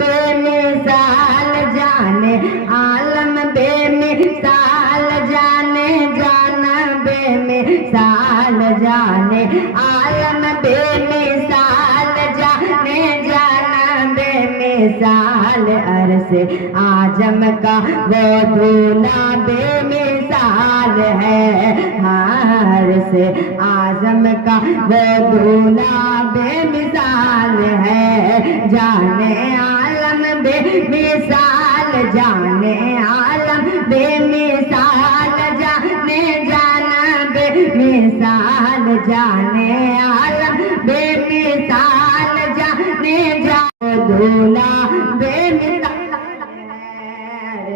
बेमिसाल जाने आलम बेमिसाल जाने जाना बेमिसाल जाने आलम बेमिसाल जाने जाना बेमिसाल अरसे आजम का वो दूल्हा बेमिसाल है। अरसे आजम का वो दूल्हा बेमिसाल है। जाने आलम बेमिसाल जाने आलम बेमिसाल जाने जाना बेमिसाल जाने आलम बेमिसाल जाने जाना दूल्हा बेमिसाल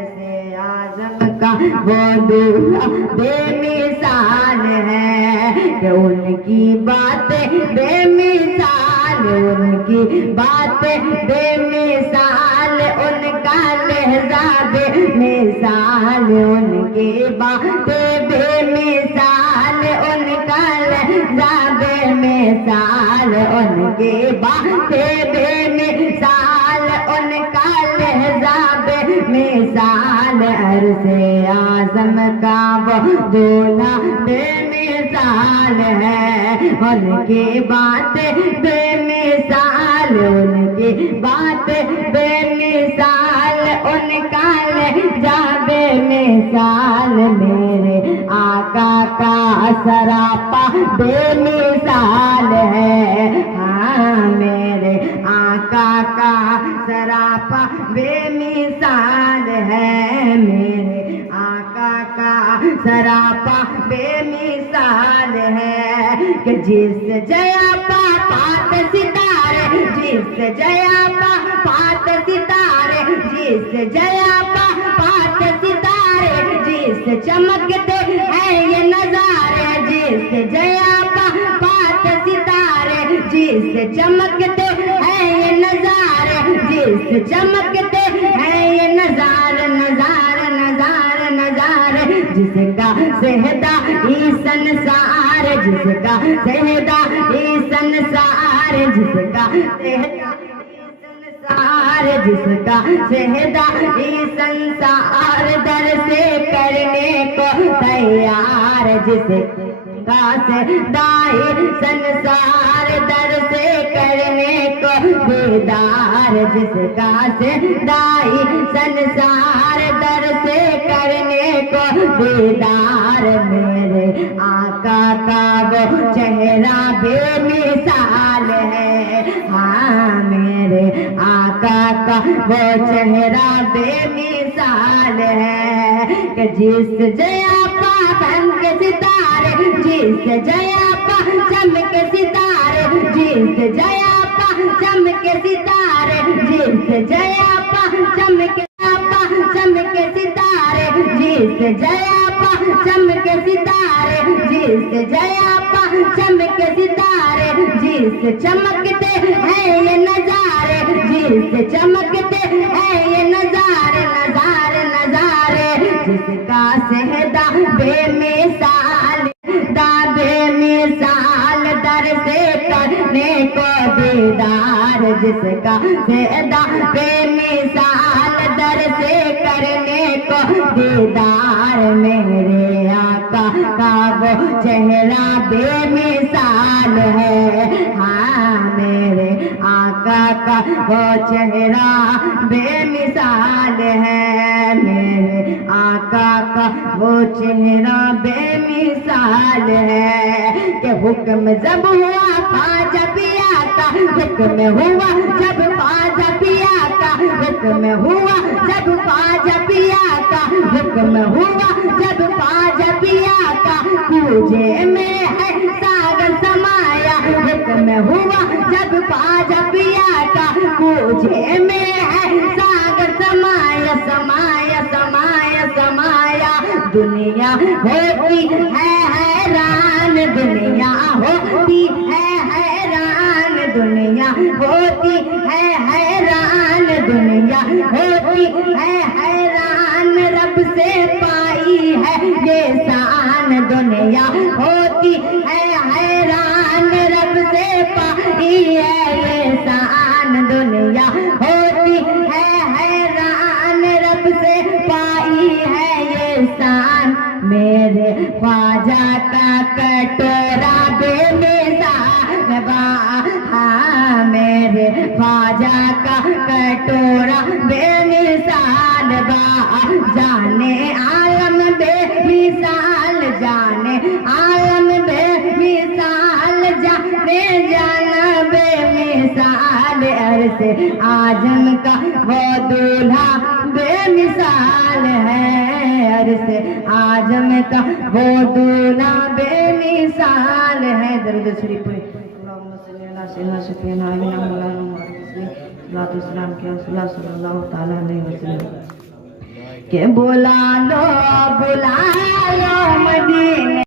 से आजम का वो दूल्हा बेमिसाल है कि उनकी बातें बेमिसाल उनकी बातें बेमिसाल उनका लहजा बेमिसाल उनकी बातें बेमिसाल उनका लहजा बेमिसाल उनकी बातें बेमिसाल उनका लहजा बेमिसाल अरसे आजम का वो दूल्हा बेमिसाल है। उनकी बातें बेमिसाल उनकी बातें बेमिसाल उनका लहजा बेमिसाल मेरे आका का सरापा बेमिसाल है। हाँ मेरे आका का सरापा बेमिसाल है। मेरे आका का सरापा बेमिसाल है कि जिस जया पात सितारे जिस जया पात सितारे जिस जया पात सितारे जिस चमकते हैं ये नजारे जिस जया पात सितारे जिस चमकते हैं ये नजारे जिस चमकते हैं ये नजारे नजारे नजारे नजारे जिसका सहदा ही संसार जिसका सहदा ही संसार जिसका सहदा जिसका सहदा ही संसार दर से करने को तैयार जिसका सहदा ही संसार दर से करने को बेदार जिसका सहदा ही संसार दर से करने को बेदार मेरे आका का वो चेहरा बेमिसाल है। हाँ मेरे आका का वो चेहरा बेमिसाल है कि जिस जया पंख सितारे जिस जया चमक सितारे जिस जया चमक सितारे जिस जया चमक सितारे जिस जया चमक सितारे जिस जया चमक सितारे जिस चमकते हैं ये नजारे जिस चमकते हैं ये नजारे नजारे नजारे जिसका सहदा बेमिसाल बेमिसाल दर से करने को दीदार जिसका सहदा बेमिसाल दर से करने को दीदार मेरे आका का वो चेहरा बेमिसाल है। हाँ मेरे आका का वो चेहरा बेमिसाल है। मेरे आका का वो चेहरा बेमिसाल है कि हुक्म जब हुआ ख्वाजा पिया का हुक्म हुआ जब ख्वाजा पिया का हुक्म हुआ जब ख्वाजा पिया का हुक्म हुआ जब ख्वाजा पिया का पूजे में है सागर समाया हुक्म हुआ जब ख्वाजा पिया का पूजे में है सागर समाया समाया समाया समाया दुनिया होती है हैरान दुनिया होती है हैरान दुनिया होती है हैरान दुनिया होती है हैरान रब से पाई है ये शान दुनिया होती है हैरान रब से पाई है ये शान दुनिया होती रे जाना बेमिसाल अरसे आजम का वो दूल्हा बेमिसाल है, अरसे आजम का वो दूल्हा बेमिसाल है। दरूद शरीफ पढ़े। के बुला लो मदीने